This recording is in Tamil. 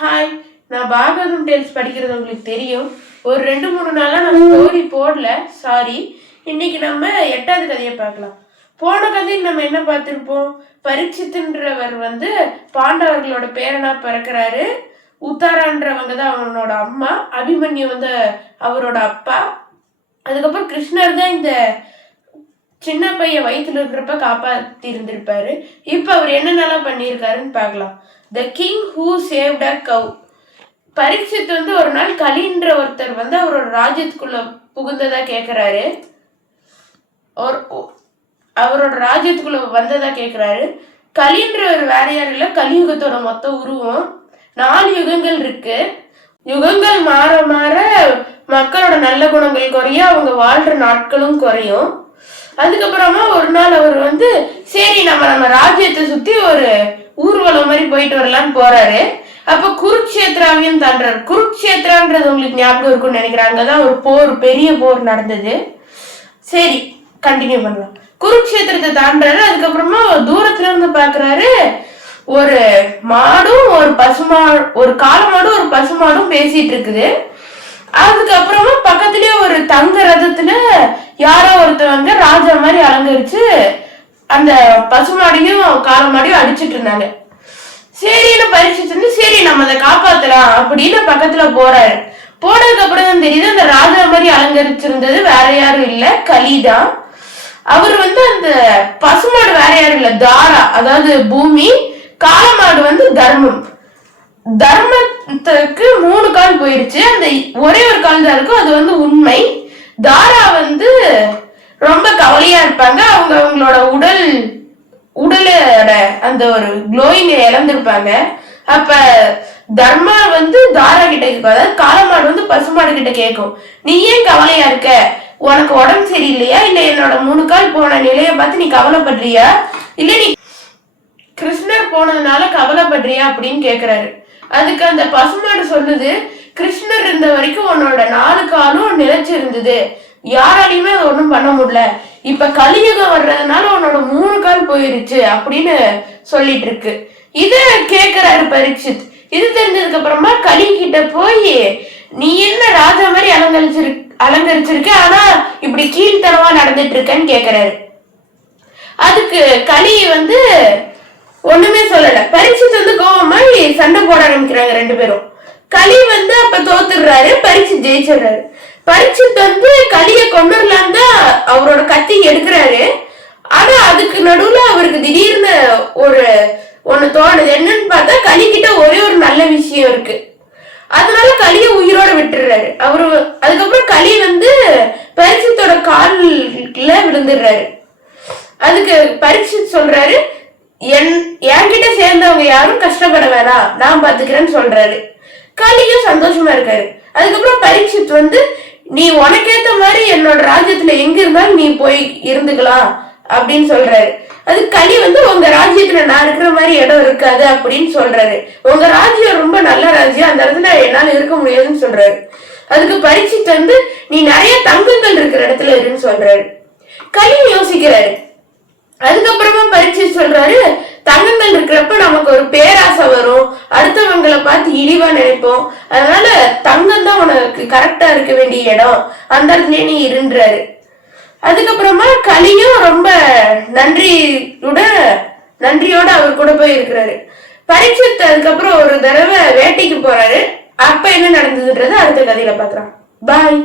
ஹாய், நான் பாகவதம் டேல்ஸ் படிக்கிறது உங்களுக்கு தெரியும். ஒரு 2-3 நாளாக நான் ஸ்டோரி போடல, சாரி. இன்னைக்கு நம்ம 8வது கதையை பார்க்கலாம். போன கதையில் நம்ம என்ன பார்த்துருப்போம்? பரீட்சித்துன்றவர் பாண்டவர்களோட பேரனா பிறக்கிறாரு. உத்தாரான்றவங்க தான் அவனோட அம்மா, அபிமன்யு அவரோட அப்பா. அதுக்கப்புறம் கிருஷ்ணர் தான் இந்த சின்ன பையன் வயிற்றுல இருக்கிறப்ப காப்பாற்றி இருந்திருப்பாரு. இப்போ அவர் என்னென்னலாம் பண்ணியிருக்காருன்னு பார்க்கலாம். த கிங் ஹூ சேவ்ட் அ கவ். பரீட்சித் ஒரு நாள் கலின்ற ஒருத்தர் அவரோட ராஜ்யத்துக்குள்ள புகுந்ததா கேட்குறாரு. அவரோட ராஜ்யத்துக்குள்ள வந்ததா கேட்குறாரு. கலின்றவர் வேற யாரும் இல்லை, கலியுகத்தோட மொத்த உருவம். 4 யுகங்கள் இருக்கு. யுகங்கள் மாற மாற மக்களோட நல்ல குணங்கள் குறைய, அவங்க வாழ்ற நாட்களும் குறையும். அதுக்கப்புறமா ஒரு நாள் அவர் சரி நம்ம ராஜ்யத்தை சுத்தி ஒரு ஊர்வலம் மாதிரி போயிட்டு வரலான்னு போறாரு. அப்ப குருக்ஷேத்ராவையும் தாண்டாரு. குருக்ஷேத்ரான்றது உங்களுக்கு ஞாபகம் இருக்கும்னு நினைக்கிறேன். அங்கதான் ஒரு போர், பெரிய போர் நடந்தது. சரி, கண்டினியூ பண்ணலாம். குருக்ஷேத்திரத்தை தாண்டாரு. அதுக்கப்புறமா தூரத்துல பாக்குறாரு, ஒரு மாடும் ஒரு காளை மாடும் ஒரு பசுமாடும் பேசிட்டு இருக்குது. அதுக்கப்புறமா பக்கத்துலயே ஒரு தங்க ரதத்துல யாரோ ஒருத்தவங்க ராஜா மாதிரி அலங்கரிச்சு அந்த பசுமாடையும் காளை மாடையும் அடிச்சிட்டு இருந்தாங்க. சரின்னு பரீட்சித்து சரி நம்ம அதை காப்பாத்தலாம் அப்படின்னு பக்கத்துல போறாரு. போனதுக்கு அப்புறம் தான் தெரியுது அந்த ராஜா மாதிரி அலங்கரிச்சிருந்தது வேற யாரும் இல்ல, கலிதான். அவர் அந்த பசுமாடு வேற யாரும் இல்ல, தாரா, அதாவது பூமி. காளமாடு தர்மம். தர்மத்துக்கு 3 கால் போயிடுச்சு. அந்த ஒரே ஒரு கால் தான் இருக்கும், அது உண்மை. தாரா ரொம்ப கவலையா இருப்பாங்க. அவங்களோட உடலோட அந்த ஒரு க்ளோயிங் இழந்திருப்பாங்க. அப்ப தர்மா தாரா கிட்ட கேட்கும், அதாவது காளமாடு பசுமாடு கிட்ட கேட்கும், நீ ஏன் கவலையா இருக்க? உனக்கு உடம்பு சரியில்லையா? இல்ல என்னோட 3 கால் போன நிலைய பார்த்து நீ கவலைப்படுறியா? இல்ல நீ கிருஷ்ணர் போனதுனால கவலைப்படுறியா அப்படின்னு கேக்குறாரு. அதுக்கு அந்த பசுமாடு சொல்லுது, கிருஷ்ணர் இருந்த வரைக்கும் உன்னோட 4 காலும் நிலைச்சு இருந்தது, யாராலையுமே அதை ஒண்ணும் பண்ண முடியல. இப்ப கலியுகம் வர்றதுனால உன்னோட 3 கால் போயிருச்சு அப்படின்னு சொல்லிட்டு இருக்கு. இத கேக்குறாரு பரீட்சித். இது தெரிஞ்சதுக்கு அப்புறமா கலி கிட்ட போய், நீ என்ன ராஜா மாதிரி அலங்கரிச்சிருக்க, ஆனா இப்படி கீழ்த்தனமா நடந்துட்டு இருக்கன்னு கேக்குறாரு. அதுக்கு கலி ஒண்ணுமே சொல்லல. பரீட்சித் கோவமா சண்டை போட ஆரம்பிக்கிறாங்க 2 பேரும். கலி அப்ப தோத்துடுறாரு, பரீட்சித் ஜெயிச்சிடுறாரு. பரீட்சித் கலிய கொண்டுடலாம் தான் அவரோட கத்தி எடுக்கிறாரு. ஆனா அதுக்கு நடுவுல அவருக்கு திடீர்னு ஒண்ணு தோணுது. என்னன்னு பார்த்தா கலி கிட்ட ஒரே ஒரு நல்ல விஷயம் இருக்கு. அதனால கலிய உயிரோட விட்டுறாரு அவரு. அதுக்கப்புறம் கலி பரீட்சித்தோட கால்ல விழுந்துடுறாரு. அதுக்கு பரீட்சித் சொல்றாரு, என்கிட்ட சேர்ந்தவங்க யாரும் கஷ்டப்பட வேணாம், நான் பாத்துக்கிறேன்னு சொல்றாரு. கலியும் சந்தோஷமா இருக்காரு. அதுக்கப்புறம் பரீட்சித் நீ உனக்கேத்த மாதிரி என்னோட ராஜ்யத்துல எங்க இருந்தாலும் நீ போய் இருந்துக்கலாம் அப்படின்னு சொல்றாரு. அது கலி உங்க ராஜ்யத்துல நான் இருக்கிற மாதிரி இடம் இருக்காது அப்படின்னு சொல்றாரு. உங்க ராஜ்யம் ரொம்ப நல்ல ராஜ்யம், அந்த இடத்துல என்னால இருக்க முடியாதுன்னு சொல்றாரு. அதுக்கு பரீட்சித் நீ நிறைய தங்கங்கள் இருக்கிற இடத்துல இருன்னு சொல்றாரு. கலி யோசிக்கிறாரு. அதுக்கப்புறமா பரீட்சித் சொல்றாரு, தங்கங்கள் இருக்கிறப்ப நமக்கு ஒரு பேராசை வரும், அடுத்தவங்களை பார்த்து இழிவா நினைப்போம், அதனால தங்கம் தான் உனக்கு கரெக்டா இருக்க வேண்டிய இடம், அந்த இடத்துல நீ இருன்றாரு. அதுக்கப்புறமா கலியும் ரொம்ப நன்றியோட அவர் கூட போய் இருக்கிறாரு. பரீட்சித் அதுக்கப்புறம் ஒரு தடவை வேட்டைக்கு போறாரு. அப்ப என்ன நடந்ததுன்றது அடுத்த கதையில பாக்குறான். பாய்.